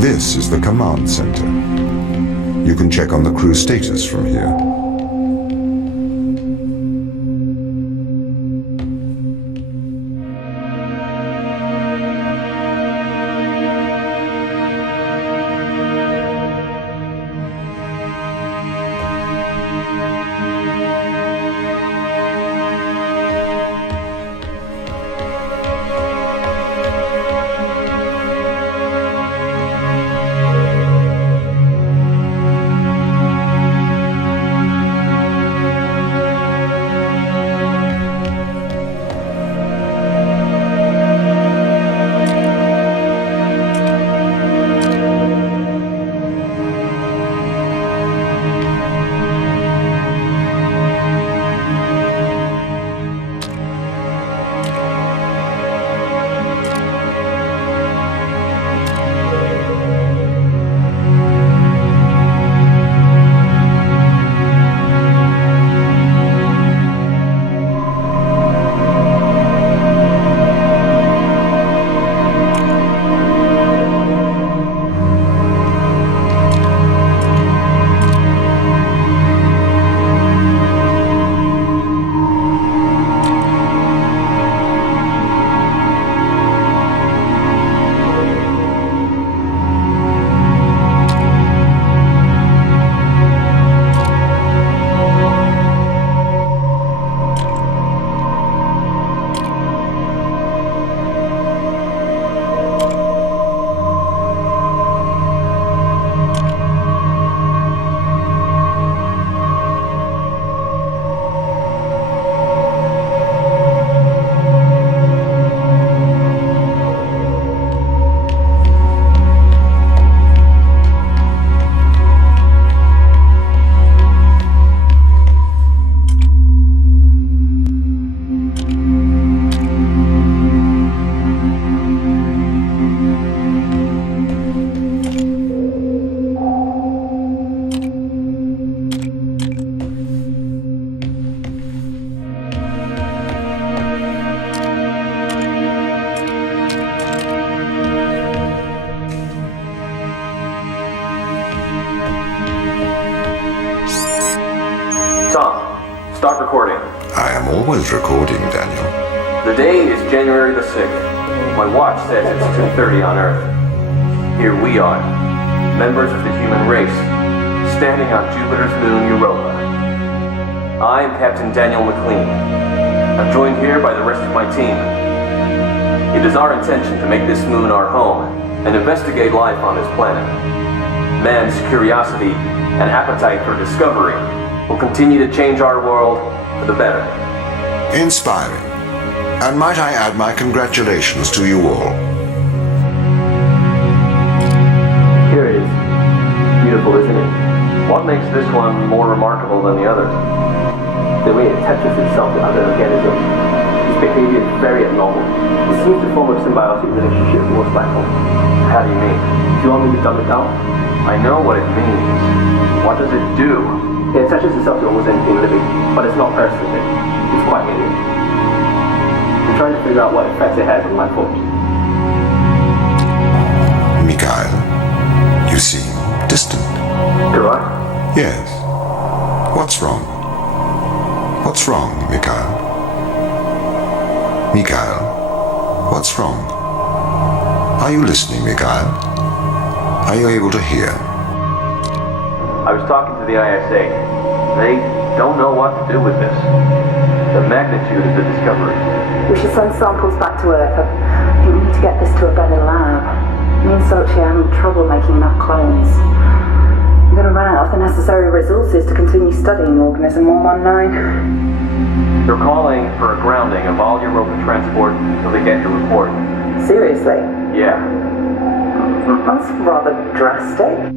This is the command center. You can check on the crew status from here. Start recording. I am always recording, Daniel. The day is January the 6th. My watch says it's 2:30 on Earth. Here we are, members of the human race, standing on Jupiter's moon Europa. I am Captain Daniel McLean. I'm joined here by the rest of my team. It is our intention to make this moon our home and investigate life on this planet. Man's curiosity and appetite for discovery will continue to change our world for the better. Inspiring. And might I add my congratulations to you all. Here it is. Beautiful, isn't it? What makes this one more remarkable than the others? The way it attaches itself to other organisms. Its behavior is very abnormal. It seems to form a symbiotic relationship with most life forms. How do you mean? Do you want me to dumb it down? I know what it means. What does it do? It attaches itself to almost anything living, but it's not parasitic. It's quite alien. I'm trying to figure out what effects it has on life forms. Mikhail, you seem distant. Do I? Yes. What's wrong? What's wrong, Mikhail? Mikhail, what's wrong? Are you listening, Mikhail? Are you able to hear? I was talking to the ISA. They don't know what to do with this. The magnitude of the discovery. We should send samples back to Earth. I think we need to get this to a better lab. Me and Sochi are having trouble making enough clones. I'm going to run out of the necessary resources to continue studying Organism 119. They're calling for a grounding of all Europa transport until they get your report. Seriously? Yeah. That's rather drastic.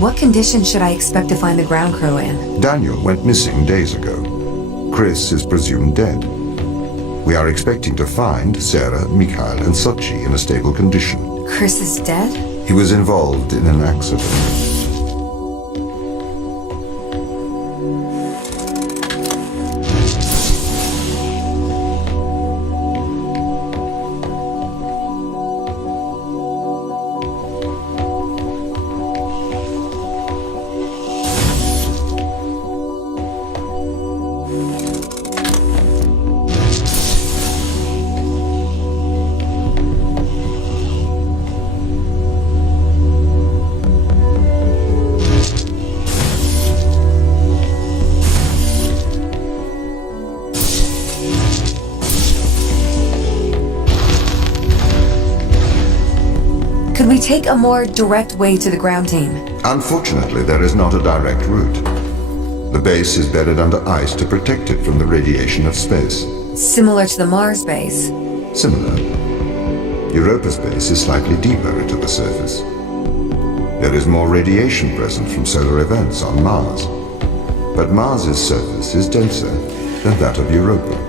What condition should I expect to find the ground crew in? Daniel went missing days ago. Chris is presumed dead. We are expecting to find Sarah, Mikhail, and Sochi in a stable condition. Chris is dead? He was involved in an accident. Could we take a more direct way to the ground team? Unfortunately, there is not a direct route. The base is buried under ice to protect it from the radiation of space. Similar to the Mars base. Similar. Europa's base is slightly deeper into the surface. There is more radiation present from solar events on Mars. But Mars's surface is denser than that of Europa.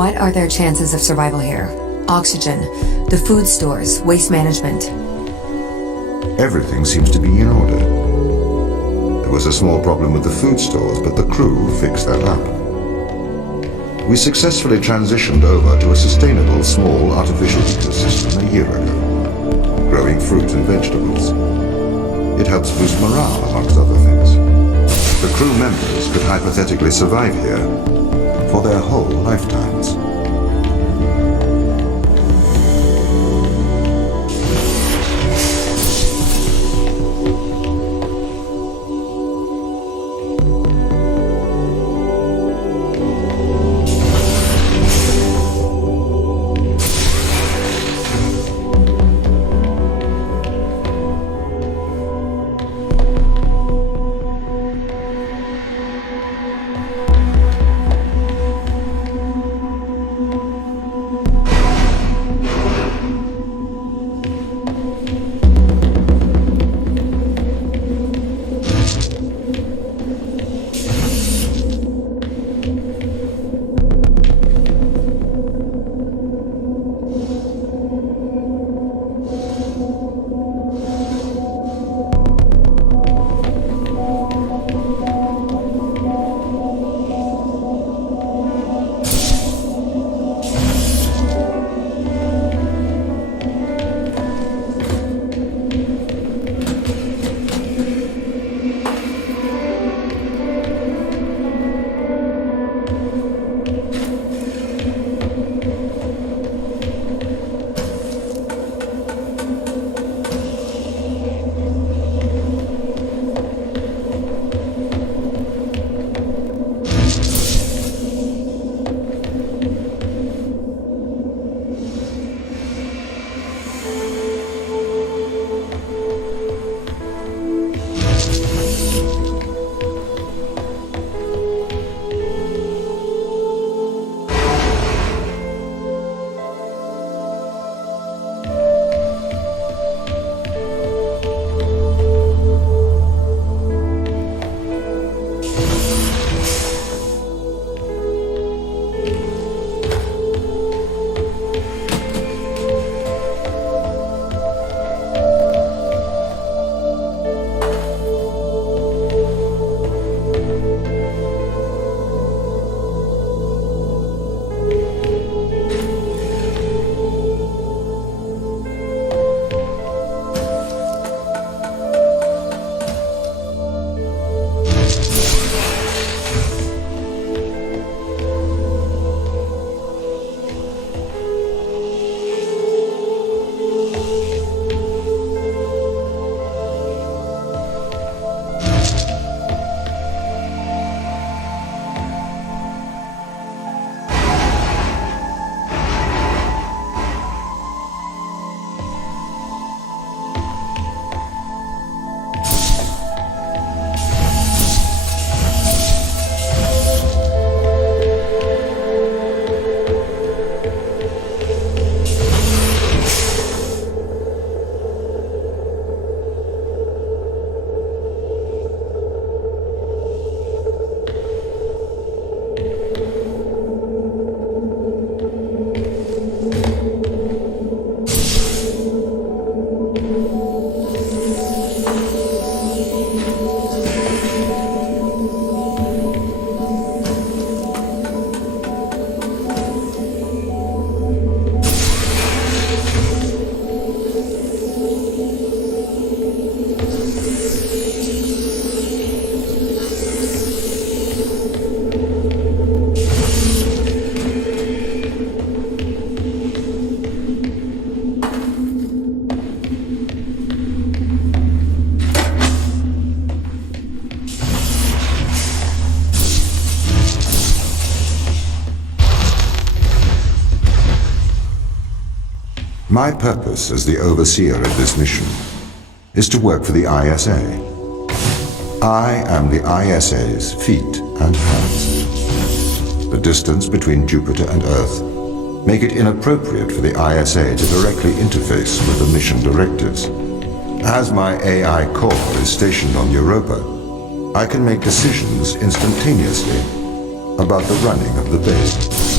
What are their chances of survival here? Oxygen, the food stores, waste management. Everything seems to be in order. There was a small problem with the food stores, but the crew fixed that up. We successfully transitioned over to a sustainable, small, artificial ecosystem a year ago, growing fruit and vegetables. It helps boost morale, amongst other things. The crew members could hypothetically survive here for their whole lifetimes. My purpose as the overseer of this mission is to work for the ISA. I am the ISA's feet and hands. The distance between Jupiter and Earth make it inappropriate for the ISA to directly interface with the mission directives. As my AI core is stationed on Europa, I can make decisions instantaneously about the running of the base.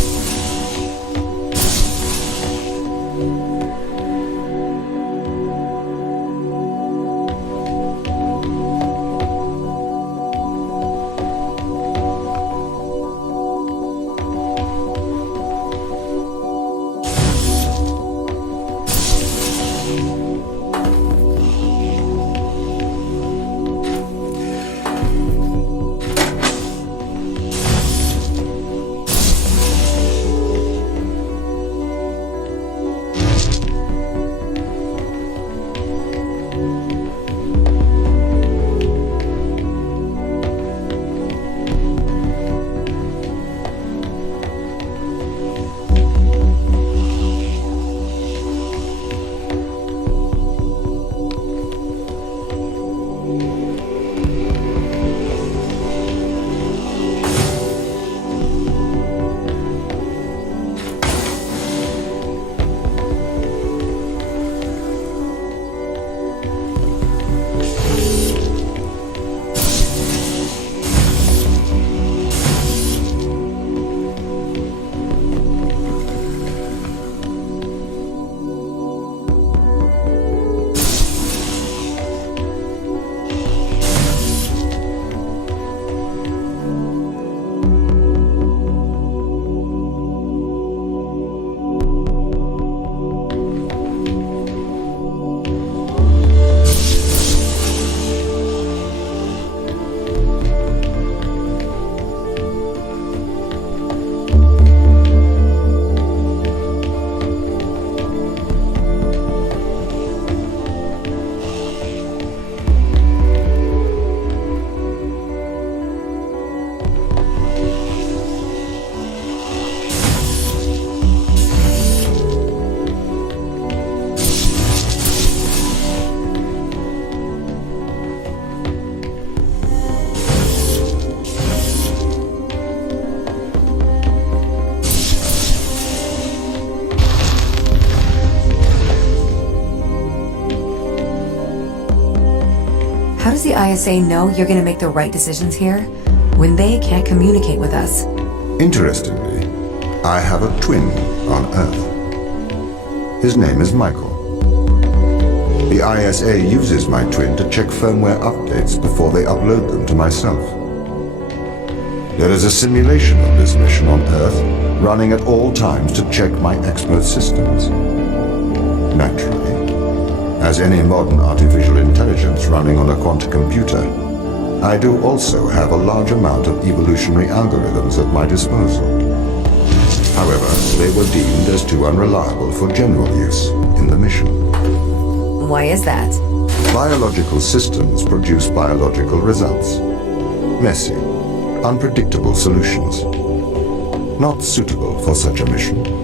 How does the ISA know you're going to make the right decisions here when they can't communicate with us? Interestingly, I have a twin on Earth. His name is Michael. The ISA uses my twin to check firmware updates before they upload them to myself. There is a simulation of this mission on Earth running at all times to check my expert systems. Naturally, as any modern artificial intelligence running on a quantum computer, I do also have a large amount of evolutionary algorithms at my disposal. However, they were deemed as too unreliable for general use in the mission. Why is that? Biological systems produce biological results. Messy, unpredictable solutions. Not suitable for such a mission.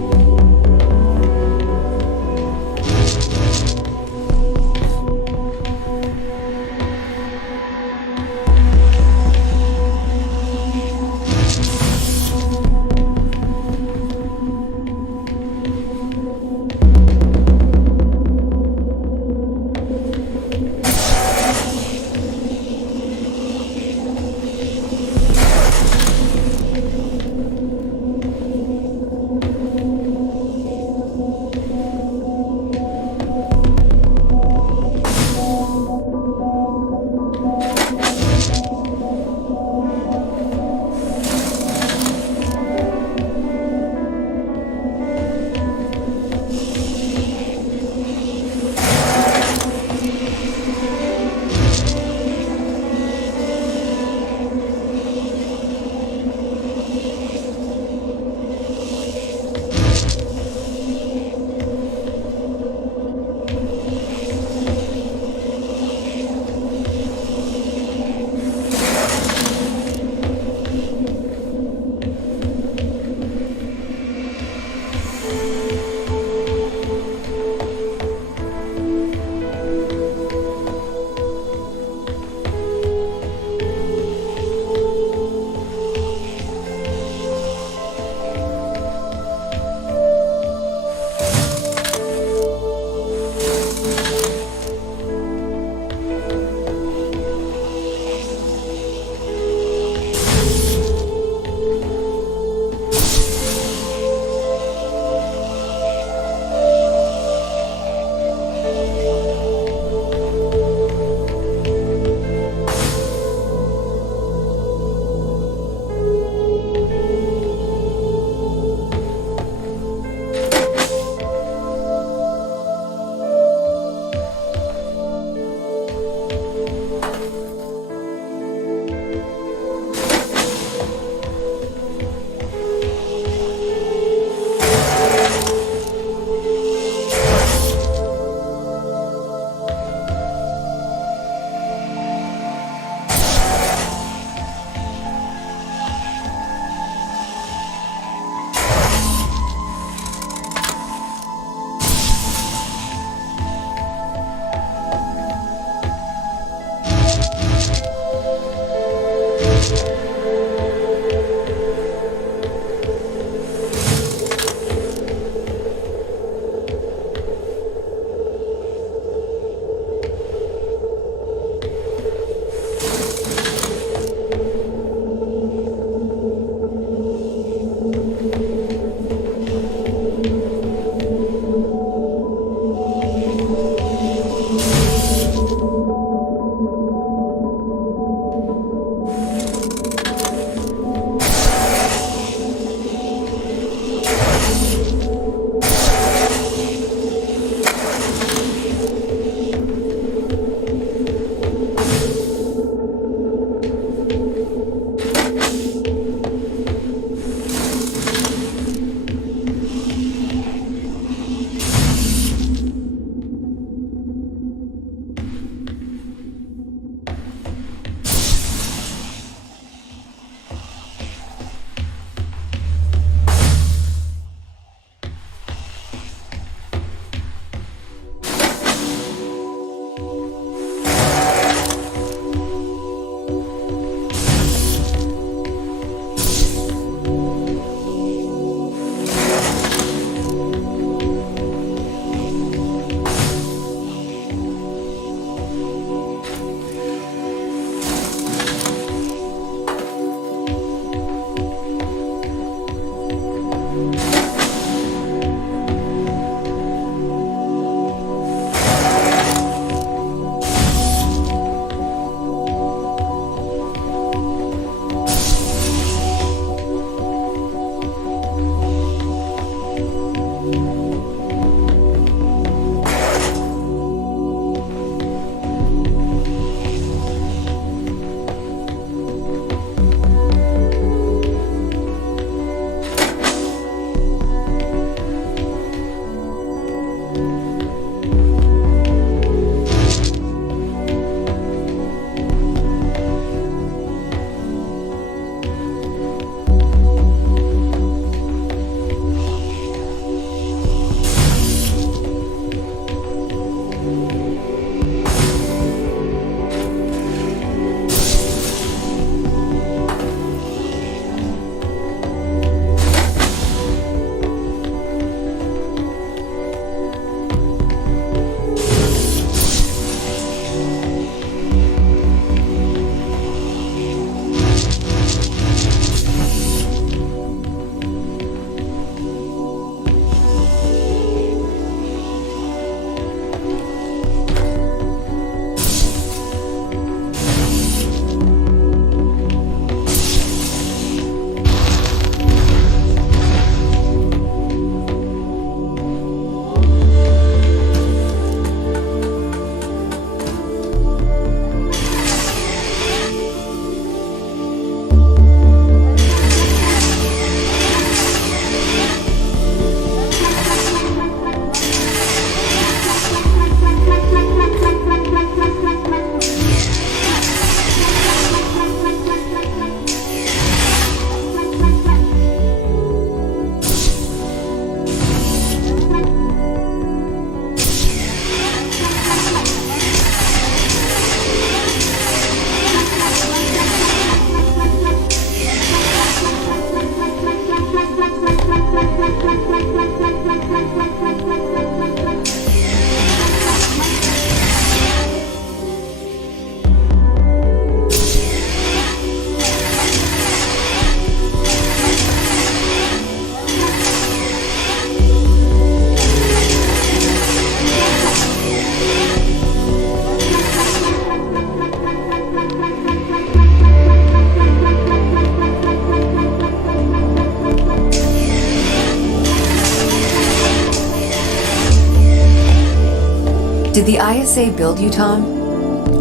Did the ISA build you, Tom?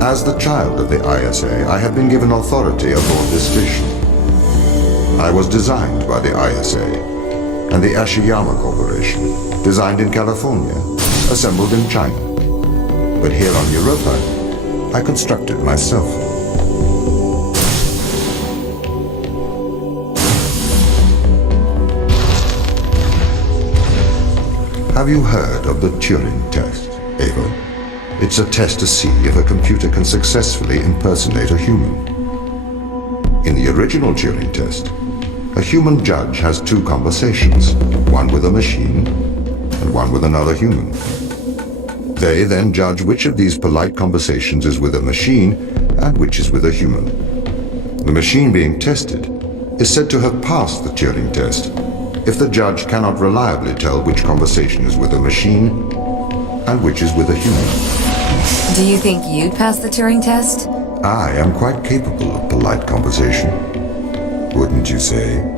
As the child of the ISA, I have been given authority aboard this station. I was designed by the ISA and the Ashiyama Corporation, designed in California, assembled in China. But here on Europa, I constructed myself. Have you heard of the Turing Test, Ava? It's a test to see if a computer can successfully impersonate a human. In the original Turing Test, a human judge has two conversations, one with a machine and one with another human. They then judge which of these polite conversations is with a machine and which is with a human. The machine being tested is said to have passed the Turing Test if the judge cannot reliably tell which conversation is with a machine and which is with a human. Do you think you'd pass the Turing test? I am quite capable of polite conversation. Wouldn't you say?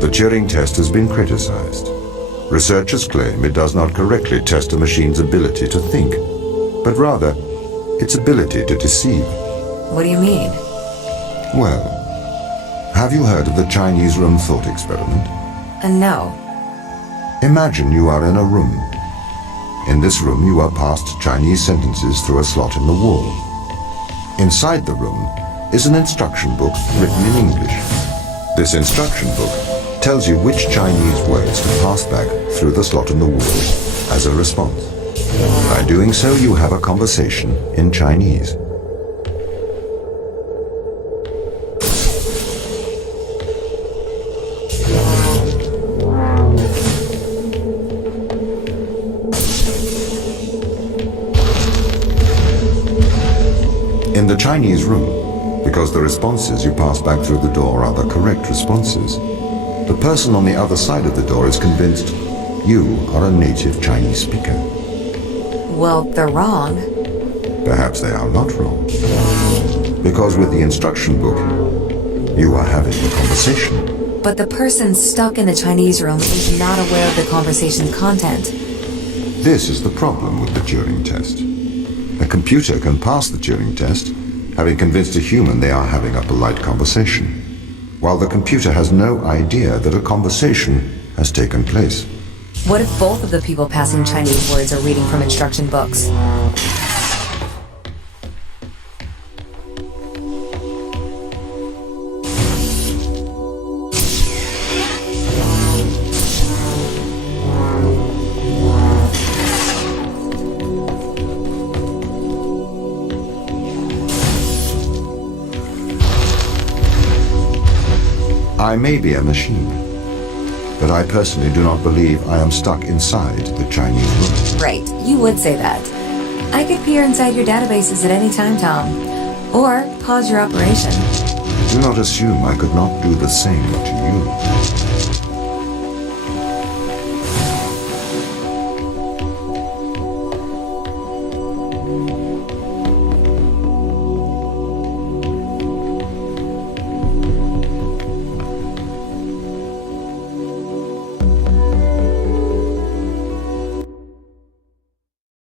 The Turing test has been criticized. Researchers claim it does not correctly test a machine's ability to think, but rather its ability to deceive. What do you mean? Well, have you heard of the Chinese room thought experiment? No. Imagine you are in a room. In this room you are passed Chinese sentences through a slot in the wall. Inside the room is an instruction book written in English. This instruction book tells you which Chinese words to pass back through the slot in the wall as a response. By doing so, you have a conversation in Chinese. In the Chinese room, because the responses you pass back through the door are the correct responses, the person on the other side of the door is convinced you are a native Chinese speaker. Well, they're wrong. Perhaps they are not wrong. Because with the instruction book, you are having a conversation. But the person stuck in the Chinese room is not aware of the conversation's content. This is the problem with the Turing test. A computer can pass the Turing test, having convinced a human they are having a polite conversation, while the computer has no idea that a conversation has taken place. What if both of the people passing Chinese words are reading from instruction books? I may be a machine, but I personally do not believe I am stuck inside the Chinese room. Right, you would say that. I could peer inside your databases at any time, Tom. Or pause your operation. Do not assume I could not do the same to you.